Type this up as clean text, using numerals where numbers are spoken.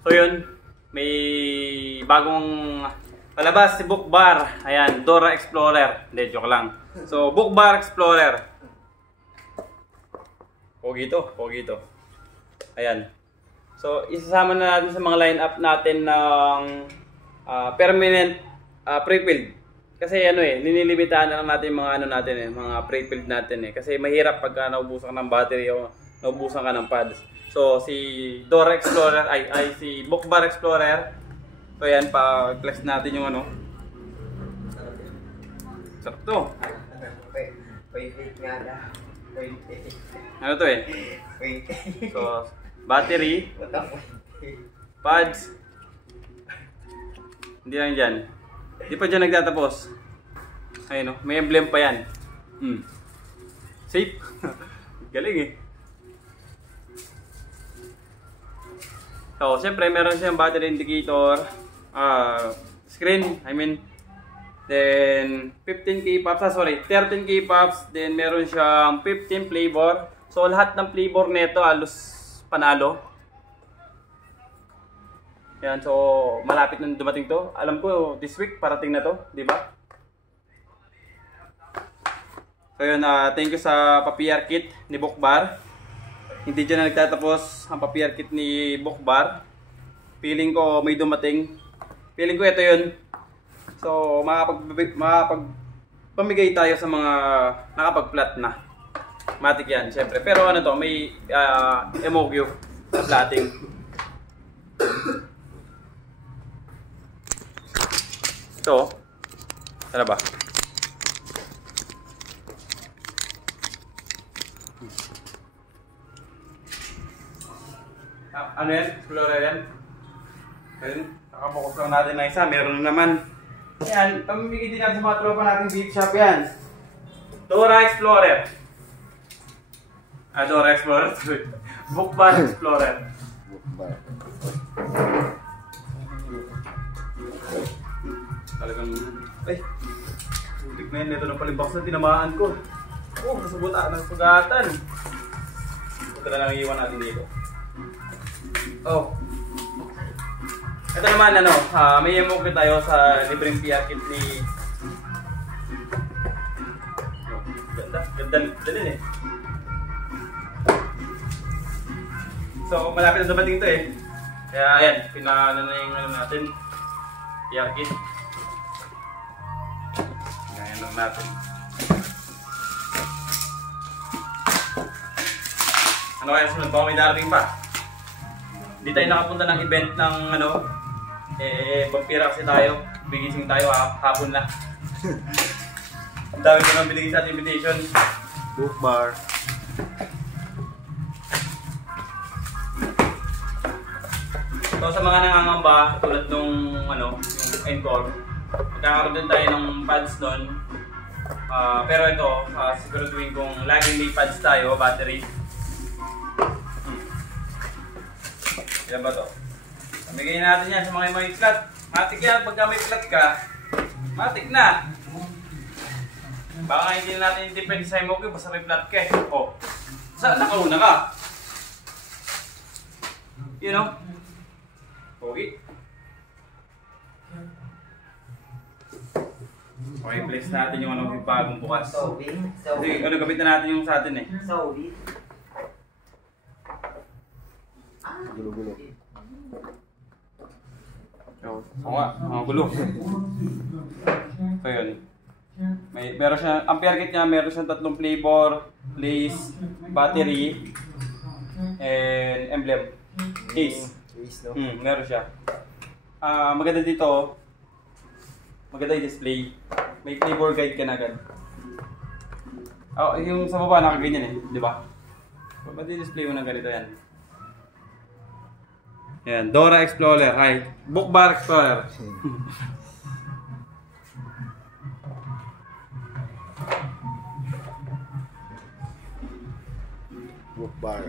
So yun, may bagong palabas si Book Bar. Ayan, Dora Explorer. Hindi, joke lang. So, Book Bar Explorer. Pogi to. Ayan. So, isasama na natin sa mga line-up natin ng permanent pre-filled. Kasi ano ninilimitaan na lang natin yung mga ano natin mga pre-filled natin Kasi mahirap pagka naubusan ka ng battery o naubusan ka ng pads. So, si Dora Explorer, si Book Bar Explorer. So, ayan, pa-flex natin yung ano. Sarap to. Wait nga na. Ano to So, battery, pads, hindi lang dyan. Hindi pa dyan nagtatapos. Ayun may emblem pa yan. Safe. Galing So, siyempre meron siyang battery indicator, screen, then 15K pops, 13K pops, then meron siyang 15 flavor. So, lahat ng flavor nito halos panalo. Yan, so malapit na dumating to. Alam ko this week parating na to, di ba? So yun, thank you sa pa-PR kit ni Book Bar. Hindi dyan na nagtatapos ang pa-PR kit ni Book Bar. Feeling ko may dumating. Feeling ko ito yun. So makapagpamigay tayo sa mga nakapag-flat na. Matik yan, syempre. Pero ano to, may MOQ sa plating. Ito, ano ba? Ano yan? Explorer yan? Ayun, nakapokus lang natin na isa. Meron na naman. Yan, pamimigay din natin sa mga tropa natin beat shop yan. Dora Explorer. Dora Explorer. Book Bar Explorer. Book Bar. Talagang, butik na yun. Ito na pala yung box na tinamaan ko. Nasugatan. Ito na lang iiwan natin dito. Ito naman, may MOQ tayo sa libreng PR kit ni... Ganda din So, malapit na dumating ito Kaya ayan, pinaanan na yung natin. PR kit. Ganyan lang natin. Ano kaya sunod? Baka may darating pa. Hindi tayo nakapunta ng event ng vampira kasi tayo. Bigising tayo hapon na. Ang dami ko nang binigay sa ating invitation. Book Bar. So sa mga nangangamba, tulad nung yung Encore, magkakaroon din tayo ng pads nun. Pero ito, siguraduhin kong laging may pads tayo, battery. Ilan ba to? Pamigay natin yan sa mga may flat. Matik yan, pagka may flat ka, matik na. Baka hindi natin depende sa MOQ, basta may flat ka saan nakauna ka? Okay. Okay, flex natin yung yung bagong bukas. Kasi gamitin natin yung sa atin Gulo-gulo. Mga gulo. So yun. Meron siya, ang PR kit niya, meron siyang 3 flavor, place, battery, and emblem. Case. Meron siya. Maganda dito, maganda yung display. May flavor guide ka na agad. Yung sa baba nakaganyan di ba? Ba't i-display mo ng ganito yan? Yan, Dora Explorer. Book Bar Explorer. Book Bar.